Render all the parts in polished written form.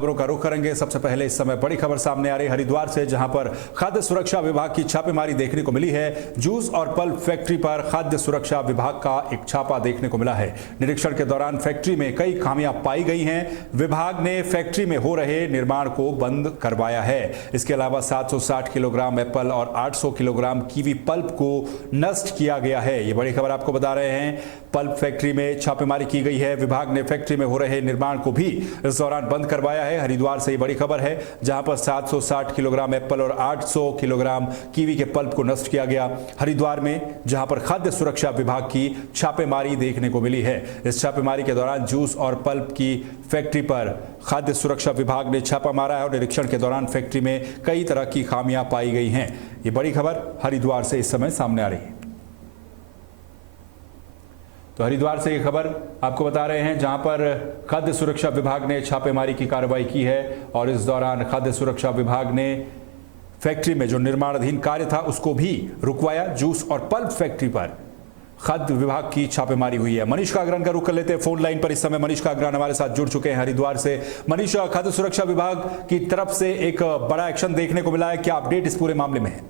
खबरों का रुख करेंगे। सबसे पहले इस समय बड़ी खबर सामने आ रही हरिद्वार से, जहां पर खाद्य सुरक्षा विभाग की छापेमारी देखने को मिली है। जूस और पल्प फैक्ट्री पर खाद्य सुरक्षा विभाग का एक छापा देखने को मिला है। निरीक्षण के दौरान फैक्ट्री में कई खामियां पाई गई हैं। विभाग ने फैक्ट्री में हो रहे निर्माण को बंद करवाया है। इसके अलावा 760 किलोग्राम एप्पल और 800 किलोग्राम कीवी पल्प को नष्ट किया गया है। ये बड़ी खबर आपको बता रहे हैं। पल्प फैक्ट्री में छापेमारी की गई है। विभाग ने फैक्ट्री में हो रहे निर्माण को भी इस दौरान बंद करवाया है। हरिद्वार से ये बड़ी खबर है, जहां पर 760 किलोग्राम एप्पल और 800 किलोग्राम कीवी के पल्प को नष्ट किया गया। हरिद्वार में जहां पर खाद्य सुरक्षा विभाग की छापेमारी देखने को मिली है। इस छापेमारी के दौरान जूस और पल्प की फैक्ट्री पर खाद्य सुरक्षा विभाग ने छापा मारा है और निरीक्षण के दौरान फैक्ट्री में कई तरह की खामियां पाई गई हैं। ये बड़ी खबर हरिद्वार से इस समय सामने आ रही है। तो हरिद्वार से ये खबर आपको बता रहे हैं, जहां पर खाद्य सुरक्षा विभाग ने छापेमारी की कार्रवाई की है और इस दौरान खाद्य सुरक्षा विभाग ने फैक्ट्री में जो निर्माणाधीन कार्य था उसको भी रुकवाया। जूस और पल्प फैक्ट्री पर खाद्य विभाग की छापेमारी हुई है। मनीष कागरान का रुख कर लेते हैं फोन लाइन पर। इस समय मनीष कागरान हमारे साथ जुड़ चुके हैं हरिद्वार से। मनीष, खाद्य सुरक्षा विभाग की तरफ से एक बड़ा एक्शन देखने को मिला है, क्या अपडेट इस पूरे मामले में है?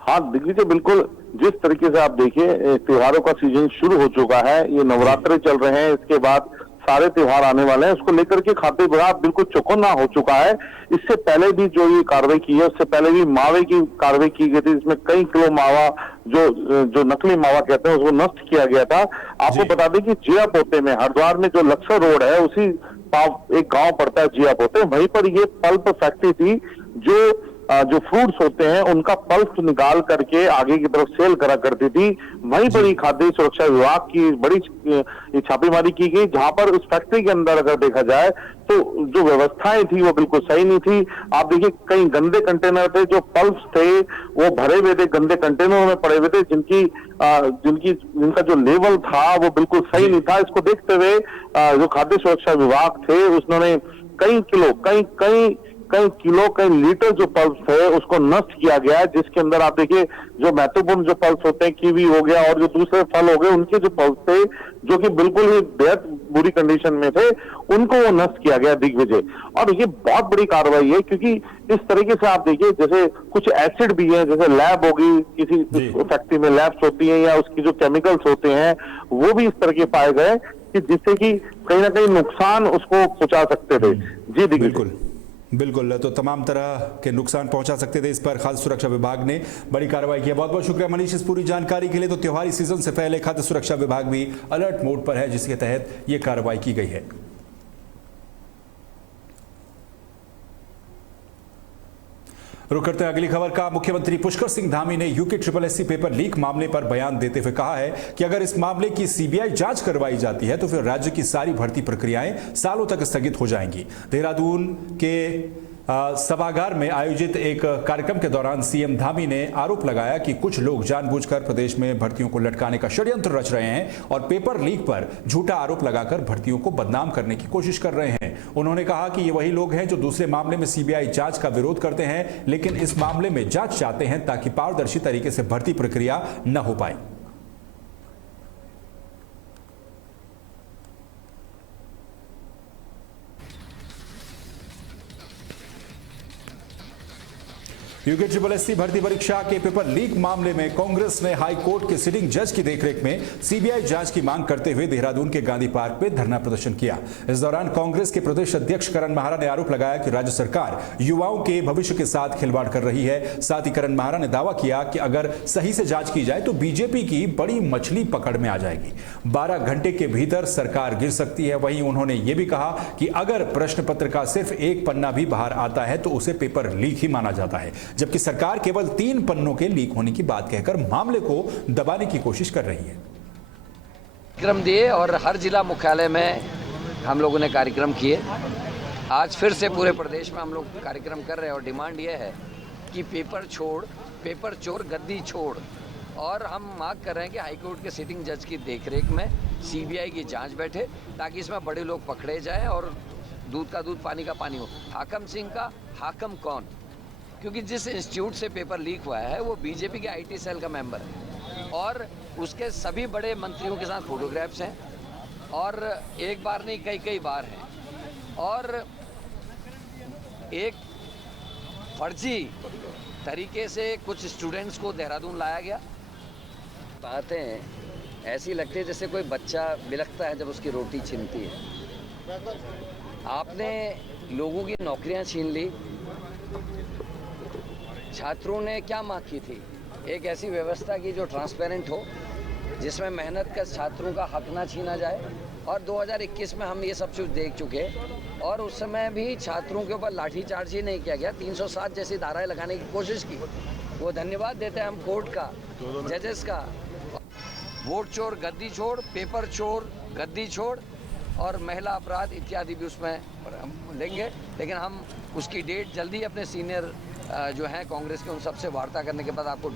हाँ दिग्विजय, बिल्कुल जिस तरीके से आप देखिए त्योहारों का सीजन शुरू हो चुका है, ये नवरात्रे चल रहे हैं, इसके बाद सारे त्योहार आने वाले हैं, उसको लेकर के खाद्य विभाग बिल्कुल चौकन्ना हो चुका है। इससे पहले भी जो ये कार्रवाई की है, उससे पहले भी मावे की कार्रवाई की गई थी, जिसमें कई किलो मावा जो नकली मावा कहते हैं उसको नष्ट किया गया था। आपको बता दें कि जिया पोते में, हरिद्वार में जो लक्सर रोड है उसी एक गांव पड़ता है जिया पोते, वहीं पर ये पल्प फैक्ट्री थी। जो फ्रूट्स होते हैं उनका पल्प निकाल करके आगे की तरफ सेल करा करती थी। वहीं पर ही खाद्य सुरक्षा विभाग की बड़ी छापेमारी की गई, जहां पर उस फैक्ट्री के अंदर अगर देखा जाए तो जो व्यवस्थाएं थी वो बिल्कुल सही नहीं थी। आप देखिए कई गंदे कंटेनर थे, जो पल्प्स थे वो भरे हुए थे, गंदे कंटेनरों में पड़े हुए थे, जिनका जो लेवल था वो बिल्कुल सही नहीं था। इसको देखते हुए जो खाद्य सुरक्षा विभाग थे उसने कई लीटर जो पल्स है उसको नष्ट किया गया है, जिसके अंदर आप देखिए जो महत्वपूर्ण जो पल्स होते हैं, कीवी हो गया और जो दूसरे फल हो गए, उनके जो पल्स थे जो कि बिल्कुल ही बेहद बुरी कंडीशन में थे, उनको वो नष्ट किया गया दिग्विजय। और ये बहुत बड़ी कार्रवाई है, क्योंकि इस तरीके से आप देखिए जैसे कुछ एसिड भी है, जैसे लैब होगी, किसी फैक्ट्री में लैब्स होती है या उसकी जो केमिकल्स होते हैं वो भी इस तरह के पाए गए कि जिससे कि कहीं ना कहीं नुकसान उसको पहुंचा सकते थे। जी दिग्विजय, बिल्कुल, तो तमाम तरह के नुकसान पहुंचा सकते थे। इस पर खाद्य सुरक्षा विभाग ने बड़ी कार्रवाई की है। बहुत बहुत शुक्रिया मनीष इस पूरी जानकारी के लिए। तो त्योहारी सीजन से पहले खाद्य सुरक्षा विभाग भी अलर्ट मोड पर है, जिसके तहत ये कार्रवाई की गई है। रुक करते हैं अगली खबर का। मुख्यमंत्री पुष्कर सिंह धामी ने यूके पेपर लीक मामले पर बयान देते हुए कहा है कि अगर इस मामले की सीबीआई जांच करवाई जाती है तो फिर राज्य की सारी भर्ती प्रक्रियाएं सालों तक स्थगित हो जाएंगी। देहरादून के सभागार में आयोजित एक कार्यक्रम के दौरान सीएम धामी ने आरोप लगाया कि कुछ लोग जानबूझकर प्रदेश में भर्तियों को लटकाने का षड्यंत्र रच रहे हैं और पेपर लीक पर झूठा आरोप लगाकर भर्तियों को बदनाम करने की कोशिश कर रहे हैं। उन्होंने कहा कि ये वही लोग हैं जो दूसरे मामले में सीबीआई जांच का विरोध करते हैं, लेकिन इस मामले में जांच चाहते हैं ताकि पारदर्शी तरीके से भर्ती प्रक्रिया न हो पाए। यूके भर्ती परीक्षा के पेपर लीक मामले में कांग्रेस ने हाई कोर्ट के सिटिंग जज की देखरेख में सीबीआई जांच की मांग करते हुए देहरादून के गांधी पार्क में धरना प्रदर्शन किया। इस दौरान कांग्रेस के प्रदेश अध्यक्ष करण महारा ने आरोप लगाया कि राज्य सरकार युवाओं के भविष्य के साथ खिलवाड़ कर रही है। साथ ही करण महारा ने दावा किया कि अगर सही से जांच की जाए तो बीजेपी की बड़ी मछली पकड़ में आ जाएगी, 12 घंटे के भीतर सरकार गिर सकती है। वहीं उन्होंने ये भी कहा कि अगर प्रश्न पत्र का सिर्फ एक पन्ना भी बाहर आता है तो उसे पेपर लीक ही माना जाता है, जबकि सरकार केवल 3 पन्नों के लीक होने की बात कहकर मामले को दबाने की कोशिश कर रही है। कार्यक्रम दिए और हर जिला मुख्यालय में हम लोगों ने कार्यक्रम किए। आज फिर से पूरे प्रदेश में हम लोग कार्यक्रम कर रहे हैं और डिमांड ये है कि पेपर छोड़, पेपर चोर गद्दी छोड़। और हम मांग कर रहे हैं कि हाईकोर्ट के सिटिंग जज की देखरेख में सीबीआई की जांच बैठे, ताकि इसमें बड़े लोग पकड़े जाएं और दूध का दूध पानी का पानी हो। हाकम सिंह का हाकम कौन? क्योंकि जिस इंस्टीट्यूट से पेपर लीक हुआ है वो बीजेपी के आईटी सेल का मेंबर है और उसके सभी बड़े मंत्रियों के साथ फोटोग्राफ्स हैं और एक बार नहीं कई बार हैं। और एक फर्जी तरीके से कुछ स्टूडेंट्स को देहरादून लाया गया। बातें ऐसी लगती है जैसे कोई बच्चा बिलखता है जब उसकी रोटी छीनती है। आपने लोगों की नौकरियां छीन ली। छात्रों ने क्या मांग की थी? एक ऐसी व्यवस्था की जो ट्रांसपेरेंट हो, जिसमें मेहनत का छात्रों का हक ना छीना जाए। और 2021 में हम ये सब कुछ देख चुके, और उस समय भी छात्रों के ऊपर लाठीचार्ज ही नहीं किया गया। 307 जैसी धाराएं लगाने की कोशिश की। वो धन्यवाद देते हैं हम कोर्ट का, जजेस का। वोट चोर गद्दी छोड़, पेपर चोर गद्दी छोड़ और महिला अपराध इत्यादि भी उसमें हम लेंगे। लेकिन हम उसकी डेट जल्दी अपने सीनियर जो हैं कांग्रेस के, उन सबसे वार्ता करने के बाद आपको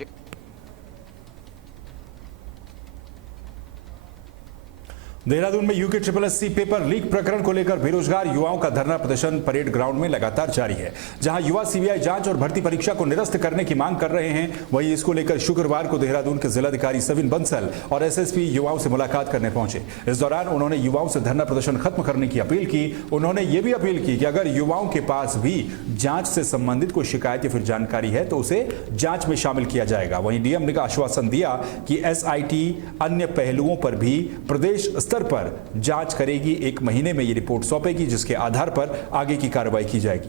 देहरादून में यूके SSSC पेपर लीक प्रकरण को लेकर बेरोजगार युवाओं का धरना प्रदर्शन परेड ग्राउंड में लगातार जारी है। जहां युवा सीबीआई जांच और भर्ती परीक्षा को निरस्त करने की मांग कर रहे हैं, वहीं इसको लेकर शुक्रवार को देहरादून के जिलाधिकारी सविन बंसल और एसएसपी युवाओं से मुलाकात करने पहुंचे। इस दौरान उन्होंने युवाओं से धरना प्रदर्शन खत्म करने की अपील की। उन्होंने ये भी अपील की कि अगर युवाओं के पास भी जांच से संबंधित कोई शिकायत या फिर जानकारी है तो उसे जांच में शामिल किया जाएगा। वहीं डीएम ने आश्वासन दिया कि एसआईटी अन्य पहलुओं पर भी प्रदेश स्तर पर जांच करेगी। 1 महीने में ये रिपोर्ट सौंपेगी, जिसके आधार पर आगे की कार्रवाई की जाएगी।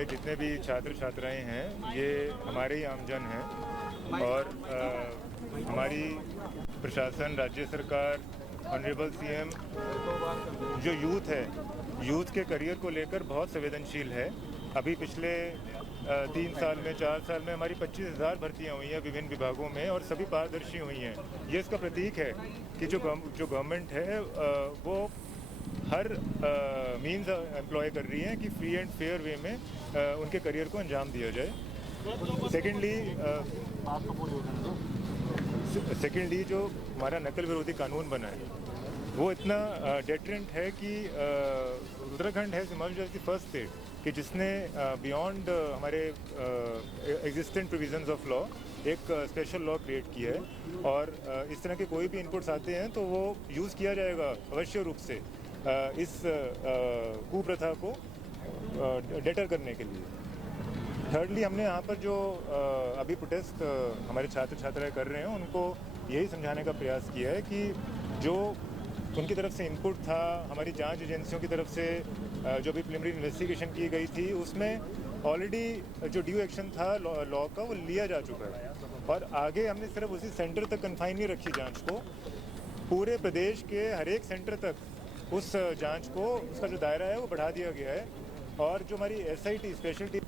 जितने भी छात्र छात्राएं हैं ये हमारे ही आमजन हैं और हमारी प्रशासन, राज्य सरकार, ऑनरेबल सीएम जो यूथ है, यूथ के करियर को लेकर बहुत संवेदनशील है। अभी पिछले 3 साल में, 4 साल में हमारी 25,000 भर्तियां हुई हैं विभिन्न विभागों में और सभी पारदर्शी हुई हैं। ये इसका प्रतीक है कि जो गवर्नमेंट है वो हर मीन्स एम्प्लॉय कर रही है कि फ्री एंड फेयर वे में उनके करियर को अंजाम दिया जाए। सेकेंडली जो हमारा नकल विरोधी कानून बना है वो इतना डेटरेंट है कि उत्तराखंड है हिमाचल की फर्स्ट स्टेट कि जिसने बियॉन्ड हमारे एग्जिस्टेंट प्रोविजंस ऑफ लॉ एक स्पेशल लॉ क्रिएट किया है। और इस तरह के कोई भी इनपुट्स आते हैं तो वो यूज़ किया जाएगा अवश्य रूप से इस कुप्रथा को डेटर करने के लिए। थर्डली, हमने यहाँ पर जो अभी प्रोटेस्ट हमारे छात्र छात्राएं कर रहे हैं उनको यही समझाने का प्रयास किया है कि जो उनकी तरफ से इनपुट था, हमारी जांच एजेंसियों की तरफ से जो भी प्रिलिमिनरी इन्वेस्टिगेशन की गई थी उसमें ऑलरेडी जो ड्यू एक्शन था लॉ का वो लिया जा चुका है। और आगे हमने सिर्फ उसी सेंटर तक कन्फाइन नहीं रखी जांच को, पूरे प्रदेश के हर एक सेंटर तक उस जांच को, उसका जो दायरा है वो बढ़ा दिया गया है। और जो हमारी एसआईटी स्पेशल टीम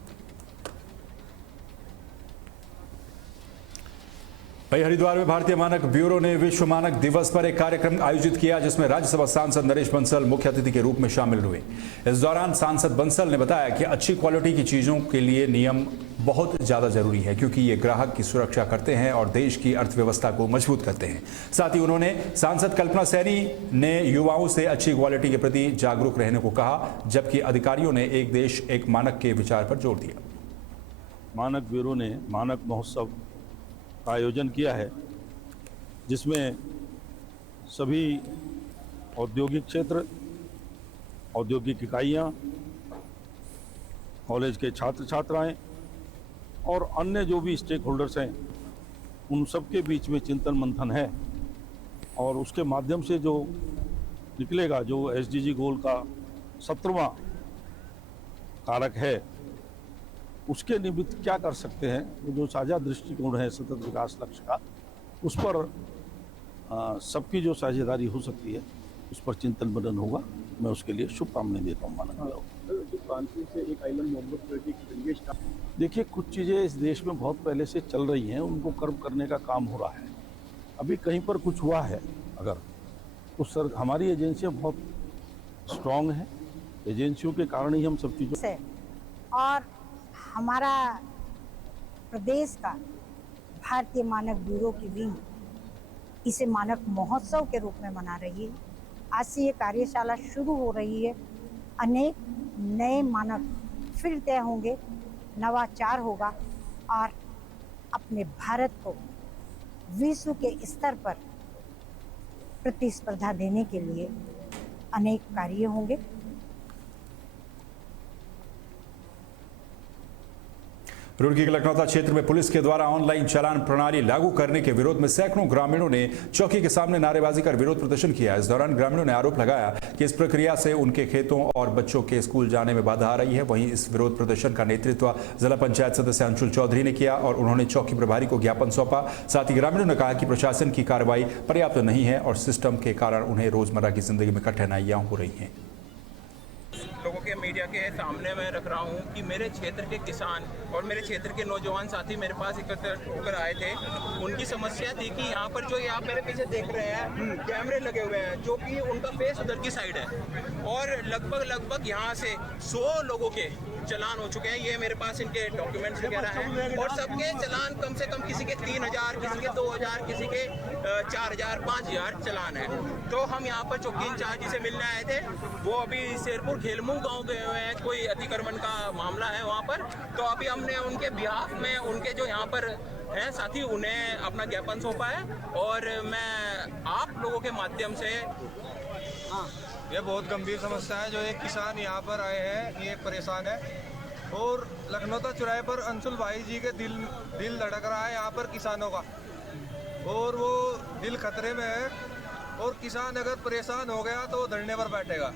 वहीं हरिद्वार में भारतीय मानक ब्यूरो ने विश्व मानक दिवस पर एक कार्यक्रम आयोजित किया, जिसमें राज्यसभा सांसद नरेश बंसल मुख्य अतिथि के रूप में शामिल हुए। इस दौरान सांसद बंसल ने बताया कि अच्छी क्वालिटी की चीजों के लिए नियम बहुत ज्यादा जरूरी है, क्योंकि ये ग्राहक की सुरक्षा करते हैं और देश की अर्थव्यवस्था को मजबूत करते हैं। साथ ही उन्होंने सांसद कल्पना सैनी ने युवाओं से अच्छी क्वालिटी के प्रति जागरूक रहने को कहा, जबकि अधिकारियों ने एक देश एक मानक के विचार पर जोर दिया। मानक ब्यूरो ने मानक महोत्सव का आयोजन किया है, जिसमें सभी औद्योगिक क्षेत्र, औद्योगिक इकाइयाँ, कॉलेज के छात्र छात्राएं और अन्य जो भी स्टेक होल्डर्स हैं, उन सब के बीच में चिंतन मंथन है। और उसके माध्यम से जो निकलेगा, जो एसडीजी गोल का 17वां कारक है, उसके निमित्त क्या कर सकते हैं, जो साझा दृष्टिकोण है सतत विकास लक्ष्य का, उस पर सबकी जो साझेदारी हो सकती है उस पर चिंतन मनन होगा। मैं उसके लिए शुभकामनाएं देता हूँ मानक ब्यूरो। देखिए, कुछ चीज़ें इस देश में बहुत पहले से चल रही हैं, उनको कर्व करने का काम हो रहा है। अभी कहीं पर कुछ हुआ है अगर, तो सर हमारी एजेंसियाँ बहुत स्ट्रांग हैं, एजेंसियों के कारण ही हम सब चीज़ों से। और हमारा प्रदेश का भारतीय मानक ब्यूरो की विंग इसे मानक महोत्सव के रूप में मना रही है। आज से ये कार्यशाला शुरू हो रही है। अनेक नए मानक फिर तय होंगे, नवाचार होगा और अपने भारत को विश्व के स्तर पर प्रतिस्पर्धा देने के लिए अनेक कार्य होंगे। रुड़की के लखनौता क्षेत्र में पुलिस के द्वारा ऑनलाइन चालान प्रणाली लागू करने के विरोध में सैकड़ों ग्रामीणों ने चौकी के सामने नारेबाजी कर विरोध प्रदर्शन किया। इस दौरान ग्रामीणों ने आरोप लगाया कि इस प्रक्रिया से उनके खेतों और बच्चों के स्कूल जाने में बाधा आ रही है। वहीं इस विरोध प्रदर्शन का नेतृत्व जिला पंचायत सदस्य अंशुल चौधरी ने किया और उन्होंने चौकी प्रभारी को ज्ञापन सौंपा। साथ ही ग्रामीणों ने कहा कि प्रशासन की कार्रवाई पर्याप्त नहीं है और सिस्टम के कारण उन्हें रोजमर्रा की जिंदगी में कठिनाइयां हो रही हैं। लोगों के मीडिया के सामने मैं रख रहा हूँ कि मेरे क्षेत्र के किसान और मेरे क्षेत्र के नौजवान साथी मेरे पास एकत्र होकर आए थे। उनकी समस्या थी कि यहाँ पर जो ये आप मेरे पीछे देख रहे हैं कैमरे लगे हुए हैं, जो कि उनका फेस उधर की साइड है और लगभग यहाँ से 100 लोगों के चलान हो चुके हैं। ये मेरे पास इनके डॉक्यूमेंट्स वगैरह हैं और सबके चलान कम से कम किसी के 3000, किसी के 2000, किसी के 4000, 5000 चलान है। तो हम यहाँ पर चौकी इंचार्ज से मिलने आए थे। वो अभी शेरपुर खेलमू गांव गए हुए हैं, कोई अतिक्रमण का मामला है वहाँ पर। तो अभी हमने उनके बिहाफ में उनके जो यहाँ पर हैं साथी, उन्हें अपना ज्ञापन सौंपा है और मैं आप लोगों के माध्यम से ये बहुत गंभीर समस्या है। जो एक किसान यहाँ पर आए हैं, ये परेशान है और लखनौता चौराहे पर अंशुल भाई जी के दिल धड़क रहा है यहाँ पर किसानों का और वो दिल खतरे में है और किसान अगर परेशान हो गया तो धरने पर बैठेगा।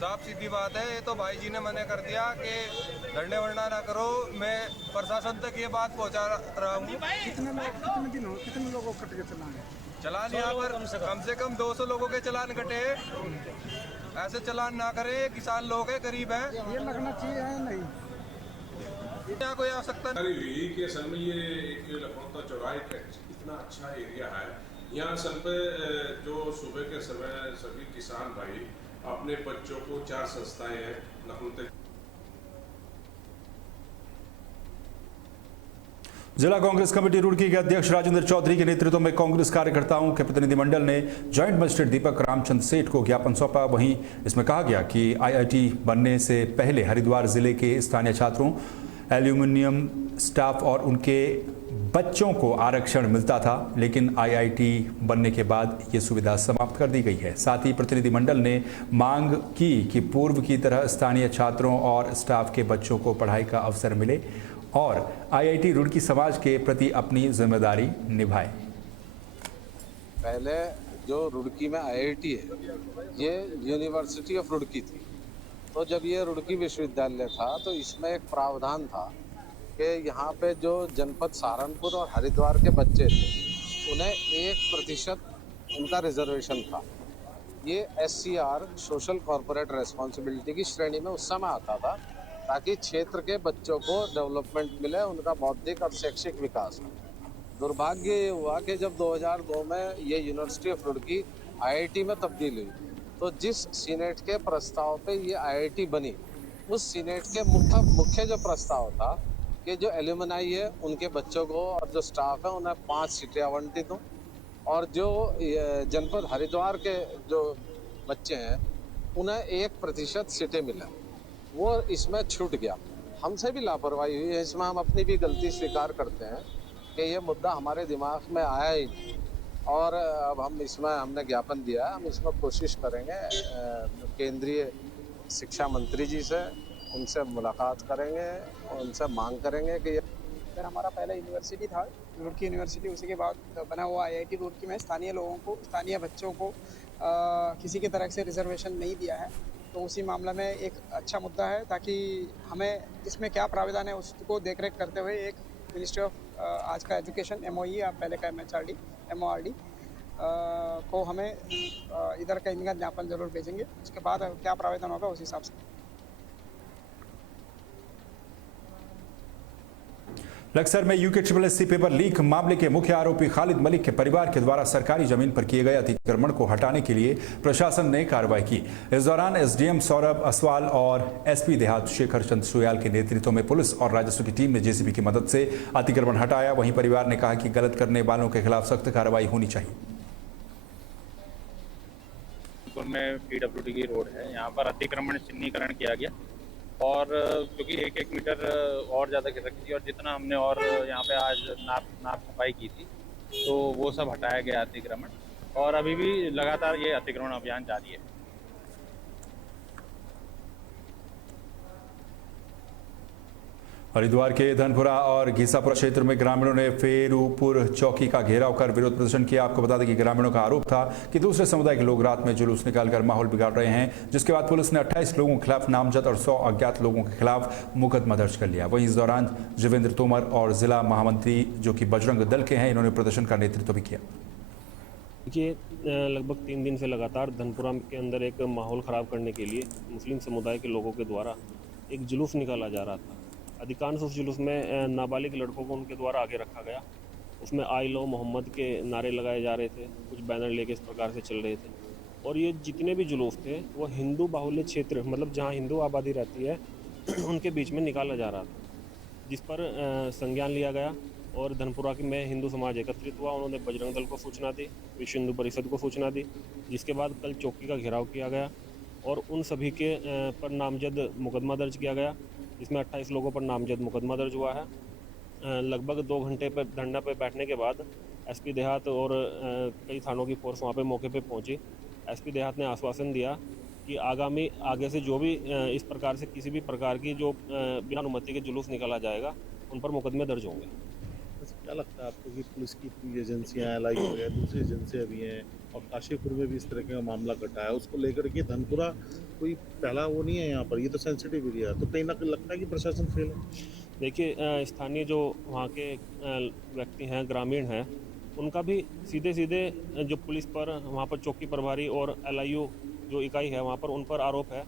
साफ सीधी बात है। ये तो भाई जी ने मना कर दिया कि धरने वरना ना करो। मैं प्रशासन तक ये बात पहुँचा रहा हूँ। कितने लोगों को कट के चलान यहाँ पर कम से कम 200 लोगों के चलान कटे। ऐसे चलान ना करें, किसान लोग हैं, गरीब हैं। ये लगना चाहिए है नहीं, यहाँ कोई आवश्यकता नहीं कि असल में ये एक लखनौता चौराहे का इतना अच्छा एरिया है। यहाँ असल पे जो सुबह के समय सभी किसान भाई अपने बच्चों को 4 संस्थाएं हैं लखनौता। जिला कांग्रेस कमेटी रुड़की के अध्यक्ष राजेंद्र चौधरी के नेतृत्व में कांग्रेस कार्यकर्ताओं के प्रतिनिधिमंडल ने जॉइंट मजिस्ट्रेट दीपक रामचंद्र सेठ को ज्ञापन सौंपा। वहीं इसमें कहा गया कि आईआईटी बनने से पहले हरिद्वार जिले के स्थानीय छात्रों, एल्यूमिनियम स्टाफ और उनके बच्चों को आरक्षण मिलता था, लेकिन आईआईटी बनने के बाद ये सुविधा समाप्त कर दी गई है। साथ ही प्रतिनिधिमंडल ने मांग की कि पूर्व की तरह स्थानीय छात्रों और स्टाफ के बच्चों को पढ़ाई का अवसर मिले और आईआईटी रुड़की समाज के प्रति अपनी जिम्मेदारी निभाए। पहले जो रुड़की में आईआईटी है, ये यूनिवर्सिटी ऑफ रुड़की थी। तो जब ये रुड़की विश्वविद्यालय था तो इसमें एक प्रावधान था कि यहाँ पे जो जनपद सहारनपुर और हरिद्वार के बच्चे थे उन्हें 1% उनका रिजर्वेशन था। ये SCR सोशल कॉर्पोरेट रेस्पॉन्सिबिलिटी की श्रेणी में उस समय आता था ताकि क्षेत्र के बच्चों को डेवलपमेंट मिले, उनका बौद्धिक और शैक्षिक विकास हो। दुर्भाग्य ये हुआ कि जब 2002 में ये यूनिवर्सिटी ऑफ रुड़की आईआईटी में तब्दील हुई तो जिस सीनेट के प्रस्ताव पे ये आईआईटी बनी, उस सीनेट के मुख्य जो प्रस्ताव था कि जो एल्यूमनाई है उनके बच्चों को और जो स्टाफ है उन्हें 5 सीटें आवंटित हों और जो जनपद हरिद्वार के जो बच्चे हैं उन्हें 1% सीटें मिलें, वो इसमें छूट गया। हमसे भी लापरवाही हुई है, इसमें हम अपनी भी गलती स्वीकार करते हैं कि ये मुद्दा हमारे दिमाग में आया ही नहीं और अब हम इसमें हमने ज्ञापन दिया है। हम इसमें कोशिश करेंगे केंद्रीय शिक्षा मंत्री जी से, उनसे मुलाकात करेंगे, उनसे मांग करेंगे कि सर हमारा पहला यूनिवर्सिटी था रुड़की यूनिवर्सिटी, उसी के बाद बना हुआ आईआईटी रुड़की में स्थानीय लोगों को, स्थानीय बच्चों को किसी की तरफ से रिजर्वेशन नहीं दिया है। तो उसी मामला में एक अच्छा मुद्दा है ताकि हमें इसमें क्या प्रावधान है उसको देखरेख करते हुए एक मिनिस्ट्री ऑफ आज का एजुकेशन MOE या पहले का MORD को हमें इधर का इनका ज्ञापन जरूर भेजेंगे। उसके बाद क्या प्रावधान होगा उस हिसाब से। लक्सर में UKSSC पेपर लीक मामले के मुख्य आरोपी खालिद मलिक के परिवार के द्वारा सरकारी जमीन पर किए गए अतिक्रमण को हटाने के लिए प्रशासन ने कार्रवाई की। इस दौरान SDM सौरभ असवाल और SP देहात शेखर चंद सोयाल के नेतृत्व में पुलिस और राजस्व की टीम ने JCB की मदद से अतिक्रमण हटाया। वहीं परिवार ने कहा कि गलत करने वालों के खिलाफ सख्त कार्रवाई होनी चाहिए। में PWD की रोड है, यहाँ पर अतिक्रमण चिन्हीकरण किया गया और क्योंकि 1-1 मीटर और ज़्यादा गिर रखी थी और जितना हमने और यहाँ पे आज नाप सफाई की थी तो वो सब हटाया गया अतिक्रमण और अभी भी लगातार ये अतिक्रमण अभियान जारी है। हरिद्वार के धनपुरा और घीसापुरा क्षेत्र में ग्रामीणों ने फेरूपुर चौकी का घेराव कर विरोध प्रदर्शन किया। आपको बता दें कि ग्रामीणों का आरोप था कि दूसरे समुदाय के लोग रात में जुलूस निकालकर माहौल बिगाड़ रहे हैं, जिसके बाद पुलिस ने 28 लोगों के खिलाफ नामजद और 100 अज्ञात लोगों के खिलाफ मुकदमा दर्ज कर लिया। वहीं इस दौरान जीवेंद्र तोमर और जिला महामंत्री जो कि बजरंग दल के हैं, इन्होंने प्रदर्शन का नेतृत्व भी किया। देखिए, लगभग 3 दिन से लगातार धनपुरा के अंदर एक माहौल ख़राब करने के लिए मुस्लिम समुदाय के लोगों के द्वारा एक जुलूस निकाला जा रहा था। अधिकांश उस जुलूस में नाबालिग लड़कों को उनके द्वारा आगे रखा गया। उसमें आई लव मोहम्मद के नारे लगाए जा रहे थे, कुछ बैनर लेके इस प्रकार से चल रहे थे। और ये जितने भी जुलूस थे वो हिंदू बाहुल्य क्षेत्र, मतलब जहाँ हिंदू आबादी रहती है उनके बीच में निकाला जा रहा था, जिस पर संज्ञान लिया गया। और धनपुरा की में हिंदू समाज एकत्रित हुआ, उन्होंने बजरंग दल को सूचना दी, विश्व हिंदू परिषद को सूचना दी, जिसके बाद कल चौकी का घेराव किया गया और उन सभी के पर नामजद मुकदमा दर्ज किया गया, जिसमें 28 लोगों पर नामजद मुकदमा दर्ज हुआ है। लगभग 2 घंटे पर धरना पर बैठने के बाद एसपी देहात और कई थानों की फोर्स वहाँ पे मौके पे पहुँची। एसपी देहात ने आश्वासन दिया कि आगे से जो भी इस प्रकार से किसी भी प्रकार की जो बिना अनुमति के जुलूस निकाला जाएगा उन पर मुकदमे दर्ज होंगे। क्या लगता है आपको कि पुलिस की इतनी एजेंसियाँ अलग हो गई, दूसरी एजेंसियाँ भी हैं और काशीपुर में भी इस तरह का मामला घटा है, उसको लेकर के धनपुरा कोई पहला वो नहीं है यहाँ पर, ये तो सेंसिटिव एरिया है, तो कहीं ना कहीं लगता है कि प्रशासन फेल है। देखिए, स्थानीय जो वहाँ के व्यक्ति हैं, ग्रामीण हैं, उनका भी सीधे जो पुलिस पर वहाँ पर चौकी प्रभारी और LIU जो इकाई है वहाँ पर उन पर आरोप है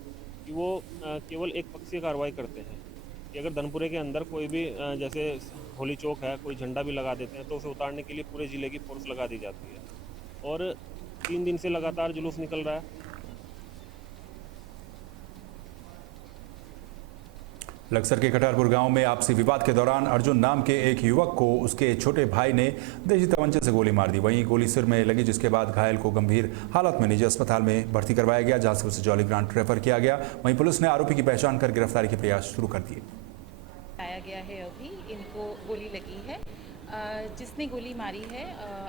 कि वो केवल एक पक्षीय कार्रवाई करते हैं कि अगर धनपुरे के अंदर कोई भी जैसे होली चौक है, कोई झंडा भी लगा देते हैं तो उसे उतारने के लिए पूरे ज़िले की फोर्स लगा दी जाती है। और 3 दिन से लगातार जुलूस निकल रहा है। लक्सर के कटारपुर गांव में आपसी विवाद के दौरान अर्जुन नाम के एक युवक को उसके छोटे भाई ने देशी तमंचे से गोली मार दी। वहीं गोली सिर में लगी, जिसके बाद घायल को गंभीर हालत में निजी अस्पताल में भर्ती करवाया गया, जहां से उसे जॉली ग्रांट रेफर किया गया। वहीं पुलिस ने आरोपी की पहचान कर गिरफ्तारी के प्रयास शुरू कर दिए। बताया गया है अभी इनको गोली लगी है। जिसने गोली मारी है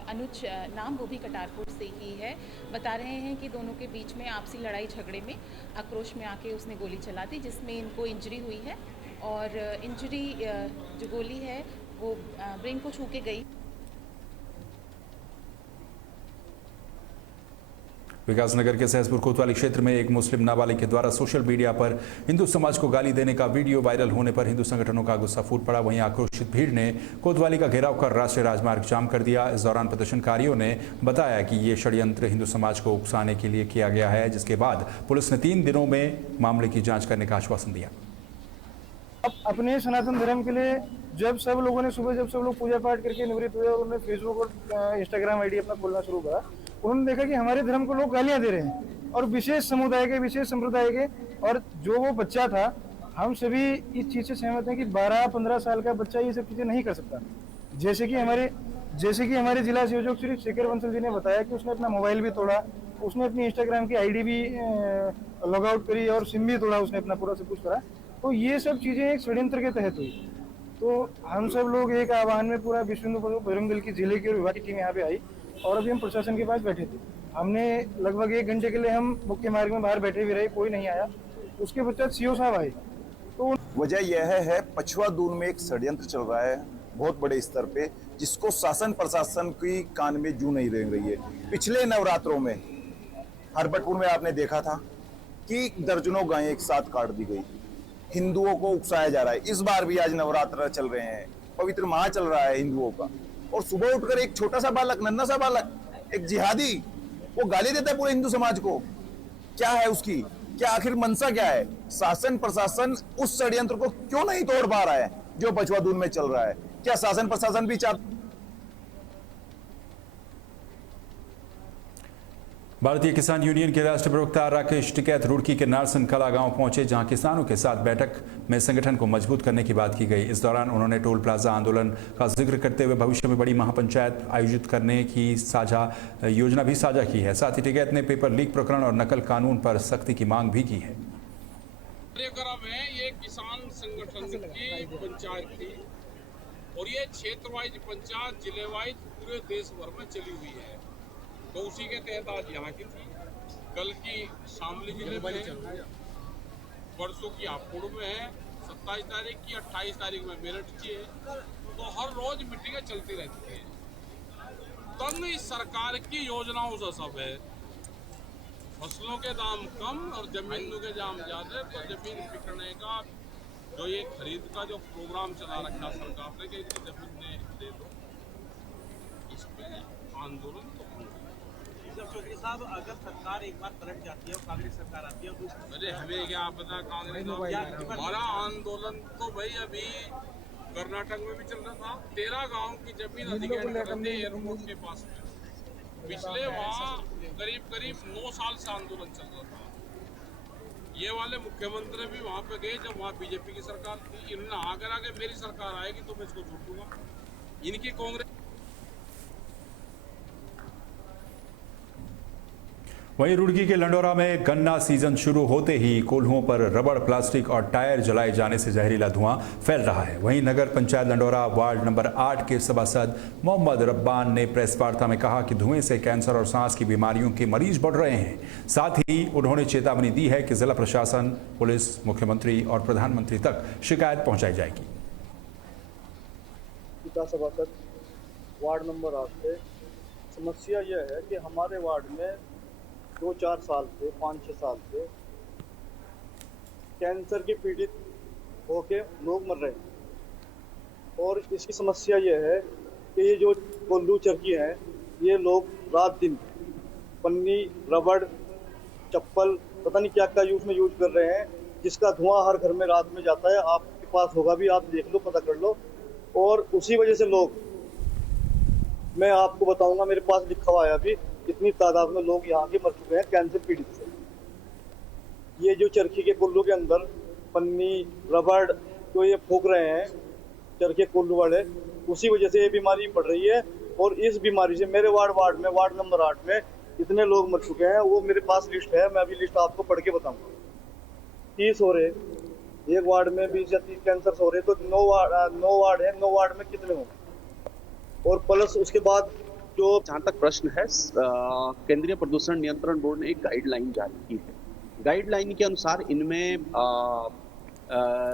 अनुज नाम, वो भी कटारपुर से ही है। बता रहे हैं कि दोनों के बीच में आपसी लड़ाई झगड़े में आक्रोश में आके उसने गोली चला दी, जिसमें इनको इंजरी हुई है। और इंजरी जो गोली है वो ब्रेन को छू के गई। विकासनगर के सहसपुर कोतवाली क्षेत्र में एक मुस्लिम नाबालिग के द्वारा सोशल मीडिया पर हिंदू समाज को गाली देने का वीडियो वायरल होने पर हिंदू संगठनों का गुस्सा फूट पड़ा। वहीं आक्रोशित भीड़ ने कोतवाली का घेराव कर राष्ट्रीय राजमार्ग जाम कर दिया। इस दौरान प्रदर्शनकारियों ने बताया कि ये षड्यंत्र हिंदू समाज को उकसाने के लिए किया गया है, जिसके बाद पुलिस ने 3 दिनों में मामले की जाँच करने का आश्वासन दिया। अपने सनातन धर्म के लिए जब सब लोगों ने सुबह सब लोग पूजा पाठ करके निवृत्त हुए और उन्होंने फेसबुक और इंस्टाग्राम आईडी अपना खोलना शुरू करा, उन्होंने देखा कि हमारे धर्म को लोग गालियां दे रहे हैं और विशेष समुदाय के, विशेष संप्रदाय के। और जो वो बच्चा था, हम सभी इस चीज से सहमत हैं कि 12-15 साल का बच्चा ये सब चीजें नहीं कर सकता। जैसे कि हमारे जिला संयोजक श्री शेखर बंसल जी ने बताया कि उसने अपना मोबाइल भी तोड़ा, उसने अपनी इंस्टाग्राम की आईडी भी लॉग आउट करी और सिम भी तोड़ा, उसने अपना पूरा सब कुछ करा। तो ये सब चीजें एक षड्यंत्र के तहत हुई। तो हम सब लोग एक आह्वान में पूरा विश्व हिंदू बजरंग दल की जिले की और विभाग की टीम यहाँ पे आई और अभी हम प्रशासन के पास बैठे थे। हमने लगभग 1 घंटे के लिए हम मुख्य मार्ग में बाहर बैठे भी रहे, कोई नहीं आया। उसके पश्चात सीओ साहब आए। तो वजह यह है पछुआ दून में एक षड्यंत्र चल रहा है बहुत बड़े स्तर पे, जिसको शासन प्रशासन की कान में जू नहीं रेंग रही है। पिछले नवरात्रों में हरबटपुर में आपने देखा था कि दर्जनों गायें एक साथ काट दी गई, हिंदुओं को उकसाया जा रहा है। इस बार भी आज नवरात्र चल रहे हैं, पवित्र माह चल रहा है हिंदुओं का, और सुबह उठकर एक छोटा सा बालक, नन्हा सा बालक, एक जिहादी, वो गाली देता है पूरे हिंदू समाज को। क्या है उसकी, क्या आखिर मंशा क्या है? शासन प्रशासन उस षड्यंत्र को क्यों नहीं तोड़ पा रहा है जो पछुआ दून में चल रहा है? क्या शासन प्रशासन भी चाहता? भारतीय किसान यूनियन के राष्ट्रीय प्रवक्ता राकेश टिकैत रुड़की के नारसन कला गांव पहुंचे, जहां किसानों के साथ बैठक में संगठन को मजबूत करने की बात की गई। इस दौरान उन्होंने टोल प्लाजा आंदोलन का जिक्र करते हुए भविष्य में बड़ी महापंचायत आयोजित करने की साझा योजना भी साझा की है। साथ ही टिकैत ने पेपर लीक प्रकरण और नकल कानून पर सख्ती की मांग भी की है। ये किसान संगठन की पंचायत थी और ये क्षेत्र वाइज पंचायत, जिले वाइज पूरे देश भर में चली हुई है, तो उसी के तहत आज यहाँ की थी। कल की शामली जिले में, परसों की हापुड़ में है, 27 तारीख की, 28 तारीख में मेरठ की है, तो हर रोज मीटिंगें चलती रहती है। तंग इस सरकार की योजनाओं से सब है, फसलों के दाम कम और जमीनों के दाम ज्यादा, तो जमीन बिकने का जो ये खरीद का जो प्रोग्राम चला रखा सरकार ने कि इनकी जमीन दे दो, इस पे आंदोलन तो चौधरी साहब, अगर सरकार एक बार पलट जाती है और कांग्रेस सरकार आती है तो अरे हमें क्या पता कांग्रेस, हमारा आंदोलन तो भाई अभी कर्नाटक में भी चल रहा था। 13 गांव की जमीन अधिग्रहण कर रहे थे एयरपोर्ट के पास में, पिछले वहाँ करीब 9 साल से आंदोलन चल रहा था। ये वाले मुख्यमंत्री भी वहाँ पे गए जब वहाँ बीजेपी की सरकार थी, इन्होंने आगे मेरी सरकार आएगी तो मैं इसको छोड़ दूंगा। इनकी कांग्रेस। वहीं रुड़की के लंडौरा में गन्ना सीजन शुरू होते ही कोल्हुओं पर रबड़, प्लास्टिक और टायर जलाए जाने से जहरीला धुआं फैल रहा है। वहीं नगर पंचायत लंडौरा वार्ड नंबर 8 के सभासद मोहम्मद रब्बान ने प्रेस वार्ता में कहा कि धुएं से कैंसर और सांस की बीमारियों के मरीज बढ़ रहे हैं। साथ ही उन्होंने चेतावनी दी है कि जिला प्रशासन, पुलिस, मुख्यमंत्री और प्रधानमंत्री तक शिकायत पहुंचाई जाएगी। सभासद वार्ड नंबर 8 से समस्या यह है कि हमारे वार्ड में 2-4 साल से 5-6 साल से कैंसर के पीड़ित होके लोग मर रहे हैं। और इसकी समस्या यह है कि ये जो कोल्लू चरखी हैं, ये लोग रात दिन पन्नी, रबड़, चप्पल, पता नहीं क्या क्या यूज कर रहे हैं, जिसका धुआं हर घर में रात में जाता है। आपके पास होगा भी, आप देख लो, पता कर लो। और उसी वजह से लोग, मैं आपको बताऊंगा, मेरे पास लिखा हुआ है अभी, इतनी तादाद में लोग यहाँ के मर चुके हैं कैंसर पीड़ित से। ये जो चरखी के कुल्लू के अंदर पन्नी, रबड़ जो ये फूंक रहे हैं चरखे कुल्लू वाले, उसी वजह से ये बीमारी बढ़ रही है। और इस बीमारी से मेरे वार्ड में, वार्ड नंबर 8 में इतने लोग मर चुके हैं, वो मेरे पास लिस्ट है, मैं अभी लिस्ट आपको पढ़ के बताऊंगा। 30 हो रहे, एक वार्ड में 20 या 30 कैंसर हो रहे, तो 9 वार्ड है, 9 वार्ड में कितने होंगे। और प्लस उसके बाद जो जहाँ तक प्रश्न है, केंद्रीय प्रदूषण नियंत्रण बोर्ड ने एक गाइडलाइन जारी की है। गाइडलाइन के अनुसार इनमें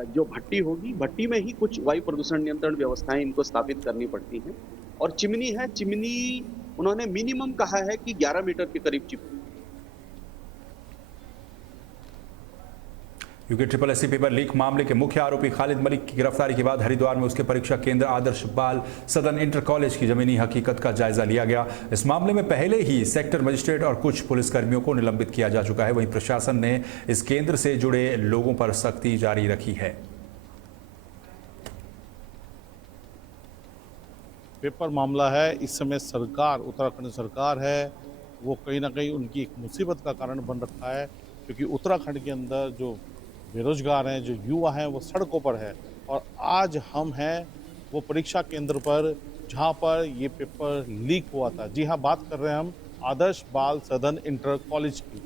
जो भट्टी होगी, भट्टी में ही कुछ वायु प्रदूषण नियंत्रण व्यवस्थाएं इनको स्थापित करनी पड़ती हैं। और चिमनी है, चिमनी उन्होंने मिनिमम कहा है कि 11 मीटर के करीब chimney. UK SSSC paper leak मामले के मुख्य आरोपी खालिद मलिक की गिरफ्तारी के बाद हरिद्वार में उसके परीक्षा केंद्र आदर्श बाल सदन इंटर कॉलेज की जमीनी हकीकत का जायजा लिया गया। इस मामले में पहले ही सेक्टर मजिस्ट्रेट और कुछ पुलिसकर्मियों को निलंबित किया जा चुका है। वहीं प्रशासन ने इस केंद्र से जुड़े लोगों पर सख्ती जारी रखी है। पेपर मामला है, इस समय सरकार, उत्तराखंड सरकार है, वो कहीं ना कहीं उनकी एक मुसीबत का कारण बन रखा है, क्योंकि उत्तराखंड के अंदर जो बेरोजगार हैं, जो युवा हैं, वो सड़कों पर है। और आज हम हैं वो परीक्षा केंद्र पर जहां पर ये पेपर लीक हुआ था। जी हाँ, बात कर रहे हैं हम आदर्श बाल सदन इंटर कॉलेज की।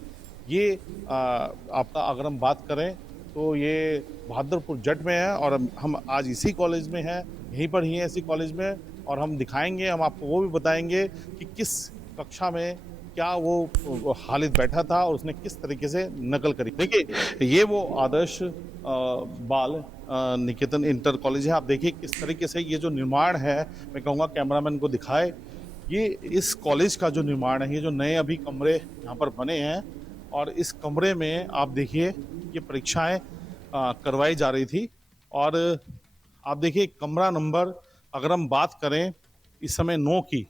ये आपका अगर हम बात करें तो ये बहादुरपुर जट में है, और हम आज इसी कॉलेज में हैं, यहीं पर ही हैं इसी कॉलेज में। और हम दिखाएंगे, हम आपको वो भी बताएंगे कि किस कक्षा में क्या वो खालिद बैठा था और उसने किस तरीके से नकल करी। देखिए, ये वो आदर्श बाल निकेतन इंटर कॉलेज है। आप देखिए किस तरीके से ये जो निर्माण है, मैं कहूँगा कैमरामैन को दिखाए, ये इस कॉलेज का जो निर्माण है, ये जो नए अभी कमरे यहाँ पर बने हैं, और इस कमरे में आप देखिए ये परीक्षाएं करवाई जा रही थी। और आप देखिए कमरा नंबर, अगर हम बात करें इस समय 9 की,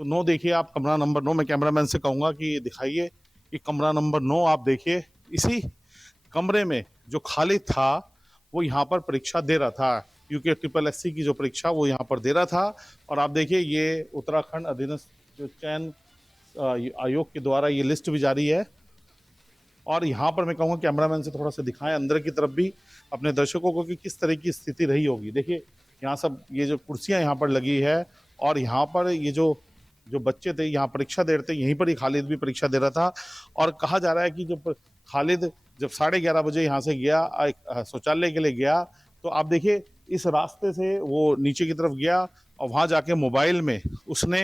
तो 9 देखिए आप, कमरा नंबर 9, मैं कैमरामैन से कहूँगा कि दिखाइए कि कमरा नंबर 9 आप देखिए। इसी कमरे में जो खालिद था वो यहाँ पर परीक्षा दे रहा था, यूके SSSC की जो परीक्षा वो यहाँ पर दे रहा था। और आप देखिए ये उत्तराखंड अधीनस्थ जो चयन आयोग के द्वारा ये लिस्ट भी जारी है। और यहाँ पर मैं कहूँगा कैमरामैन से थोड़ा सा दिखाएं अंदर की तरफ भी अपने दर्शकों को कि किस तरह की स्थिति रही होगी। देखिए यहाँ सब ये जो कुर्सियाँ यहाँ पर लगी है, और यहाँ पर ये जो बच्चे थे यहाँ परीक्षा दे रहे थे, यहीं पर ही खालिद भी परीक्षा दे रहा था। और कहा जा रहा है कि जब खालिद जब 11:30 बजे यहाँ से गया, शौचालय के लिए गया, तो आप देखिए इस रास्ते से वो नीचे की तरफ गया और वहाँ जाके मोबाइल में उसने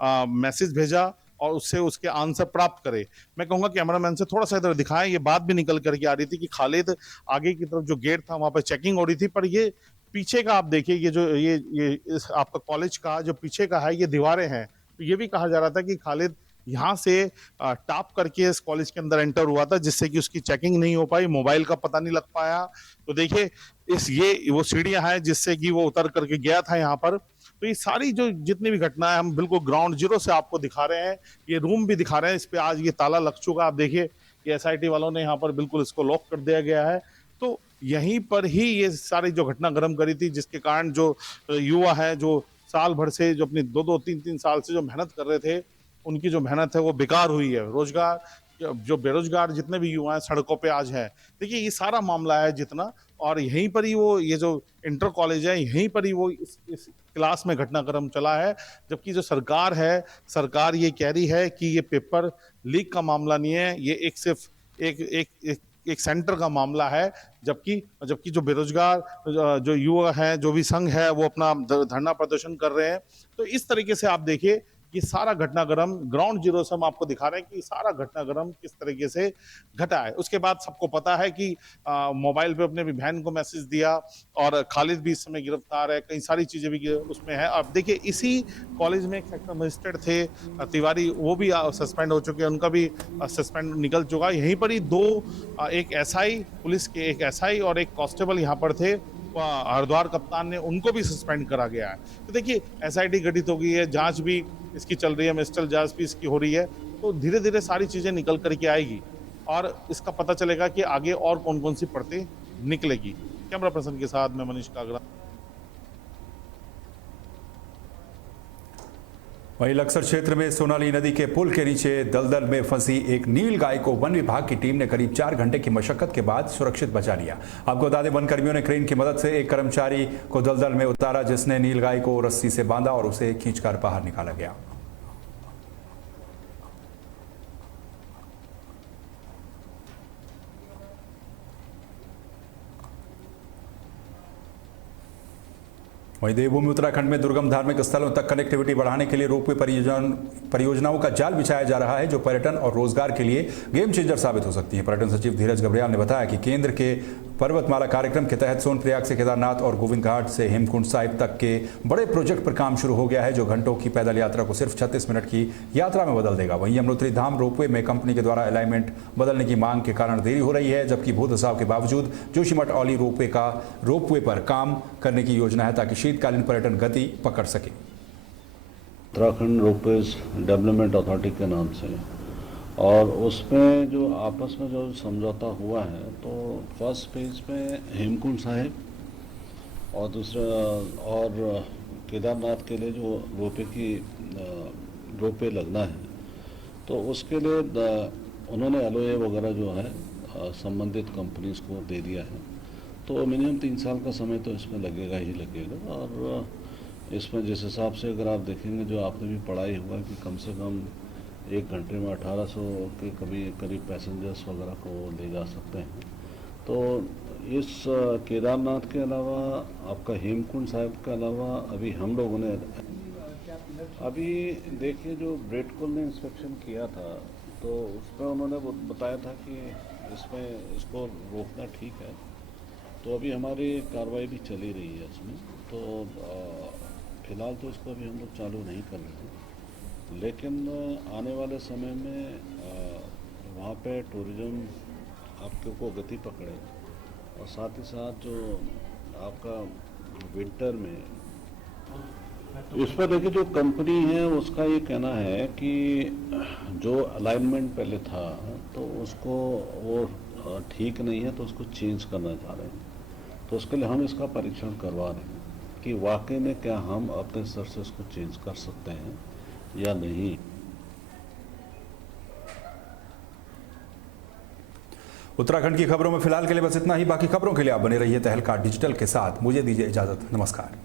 मैसेज भेजा और उससे उसके आंसर प्राप्त करे। मैं कहूंगा कैमरामैन से थोड़ा सा इधर दिखाएं, ये बात भी निकल करके आ रही थी कि खालिद आगे की तरफ जो गेट था वहां पर चेकिंग हो रही थी, पर ये पीछे का आप देखिए, ये जो ये इस आपका कॉलेज का जो पीछे का है ये दीवारें हैं, तो ये भी कहा जा रहा था कि खालिद यहाँ से टॉप करके इस कॉलेज के अंदर एंटर हुआ था, जिससे कि उसकी चेकिंग नहीं हो पाई, मोबाइल का पता नहीं लग पाया। तो देखिए ये वो सीढ़ियां हैं जिससे कि वो उतर करके गया था यहाँ पर। तो ये सारी जो जितनी भी घटना है हम बिल्कुल ग्राउंड जीरो से आपको दिखा रहे हैं। ये रूम भी दिखा रहे हैं, इस पे आज ये ताला लग चुका, आप देखिए कि एसआईटी वालों ने यहाँ पर बिल्कुल इसको लॉक कर दिया गया है। तो यहीं पर ही ये सारी जो घटना गर्म करी थी, जिसके कारण जो युवा है जो साल भर से जो अपनी 2-2, 3-3 साल से जो मेहनत कर रहे थे, उनकी जो मेहनत है वो बेकार हुई है। रोजगार जो बेरोजगार जितने भी युवा हैं सड़कों पे आज हैं। देखिए ये सारा मामला है जितना, और यहीं पर ही वो ये जो इंटर कॉलेज है यहीं पर ही वो इस क्लास में घटनाक्रम चला है। जबकि जो सरकार है, सरकार ये कह रही है कि ये पेपर लीक का मामला नहीं है, ये सिर्फ एक सेंटर का मामला है। जबकि जो बेरोजगार जो युवा हैं, जो भी संघ है, वो अपना धरना प्रदर्शन कर रहे हैं। तो इस तरीके से आप देखिए ये सारा घटनाक्रम ग्राउंड जीरो से हम आपको दिखा रहे हैं कि सारा घटनाक्रम किस तरीके से घटा है। उसके बाद सबको पता है कि मोबाइल पे अपने भी बहन को मैसेज दिया, और खालिद भी इस समय गिरफ्तार है, कई सारी चीजें भी उसमें है। अब देखिए इसी कॉलेज में एक सेक्टर मजिस्ट्रेट थे तिवारी, वो भी सस्पेंड हो चुके हैं, उनका भी सस्पेंड निकल चुका है। यहीं पर ही एक एसआई, पुलिस के एक एसआई और एक कांस्टेबल यहाँ पर थे, हरिद्वार कप्तान ने उनको भी सस्पेंड करा गया है। तो देखिए एसआईटी गठित हो गई है, जांच भी इसकी चल रही है, मिस्टर जांच भी इसकी हो रही है। तो धीरे धीरे सारी चीजें निकल करके आएगी और इसका पता चलेगा कि आगे और कौन कौन सी परतें निकलेगी। कैमरा पर्सन के साथ मैं मनीष कागरा। वहीं लक्सर क्षेत्र में सोनाली नदी के पुल के नीचे दलदल में फंसी एक नील गाय को वन विभाग की टीम ने करीब 4 घंटे की मशक्कत के बाद सुरक्षित बचा लिया। आपको बता दें, वन कर्मियों ने क्रेन की मदद से एक कर्मचारी को दलदल में उतारा, जिसने नील गाय को रस्सी से बांधा और उसे खींचकर बाहर निकाला गया। वहीं देवभूमि उत्तराखंड में दुर्गम धार्मिक स्थलों तक कनेक्टिविटी बढ़ाने के लिए रोपवे परियोजनाओं का जाल बिछाया जा रहा है, जो पर्यटन और रोजगार के लिए गेम चेंजर साबित हो सकती है। पर्यटन सचिव धीरज गब्रियाल ने बताया कि केंद्र के पर्वतमाला कार्यक्रम के तहत सोनप्रयाग से केदारनाथ और गोविंद घाट से हेमकुंड साहिब तक के बड़े प्रोजेक्ट पर काम शुरू हो गया है, जो घंटों की पैदल यात्रा को सिर्फ 36 मिनट की यात्रा में बदल देगा। वहीं यमुनोत्री धाम रोपवे में कंपनी के द्वारा अलाइनमेंट बदलने की मांग के कारण देरी हो रही है, जबकि भू दसाव के बावजूद जोशीमठ औली रोपवे पर काम करने की योजना है, ताकि शीतकालीन पर्यटन गति पकड़ सके। उत्तराखंड रोपवेज डेवलपमेंट अथॉरिटी के नाम से, और उसमें जो आपस में जो समझौता हुआ है, तो फर्स्ट फेज में हेमकुंड साहिब और दूसरा और केदारनाथ के लिए जो रोपवे लगना है, तो उसके लिए उन्होंने एलओए वगैरह जो है संबंधित कंपनीज को दे दिया है। तो मिनिमम 3 साल का समय तो इसमें लगेगा ही लगेगा। और इसमें जिस हिसाब से अगर आप देखेंगे, जो आपने भी पढ़ाई हुआ कि कम से कम 1 घंटे में 1800 के करीब पैसेंजर्स वगैरह को ले जा सकते हैं। तो इस केदारनाथ के अलावा, आपका हेमकुंड साहिब के अलावा, अभी हम लोगों ने अभी देखिए जो ब्रेडकुल ने इंस्पेक्शन किया था, तो उसमें उन्होंने बताया था कि इसको रोकना ठीक है। तो अभी हमारी कार्रवाई भी चली रही है इसमें। तो फिलहाल तो इसको अभी हम लोग चालू नहीं कर रहे हैं, लेकिन आने वाले समय में वहाँ पे टूरिज़्म आपको गति पकड़े, और साथ ही साथ जो आपका विंटर में इस पर देखिए जो कंपनी है उसका ये कहना है कि जो अलाइनमेंट पहले था तो उसको वो ठीक नहीं है, तो उसको चेंज करना चाह रहे हैं। तो उसके लिए हम इसका परीक्षण करवा रहे हैं कि वाकई में क्या हम अपने स्तर से उसको चेंज कर सकते हैं या नहीं। उत्तराखंड की खबरों में फिलहाल के लिए बस इतना ही। बाकी खबरों के लिए आप बने रहिए तहलका डिजिटल के साथ। मुझे दीजिए इजाजत। नमस्कार।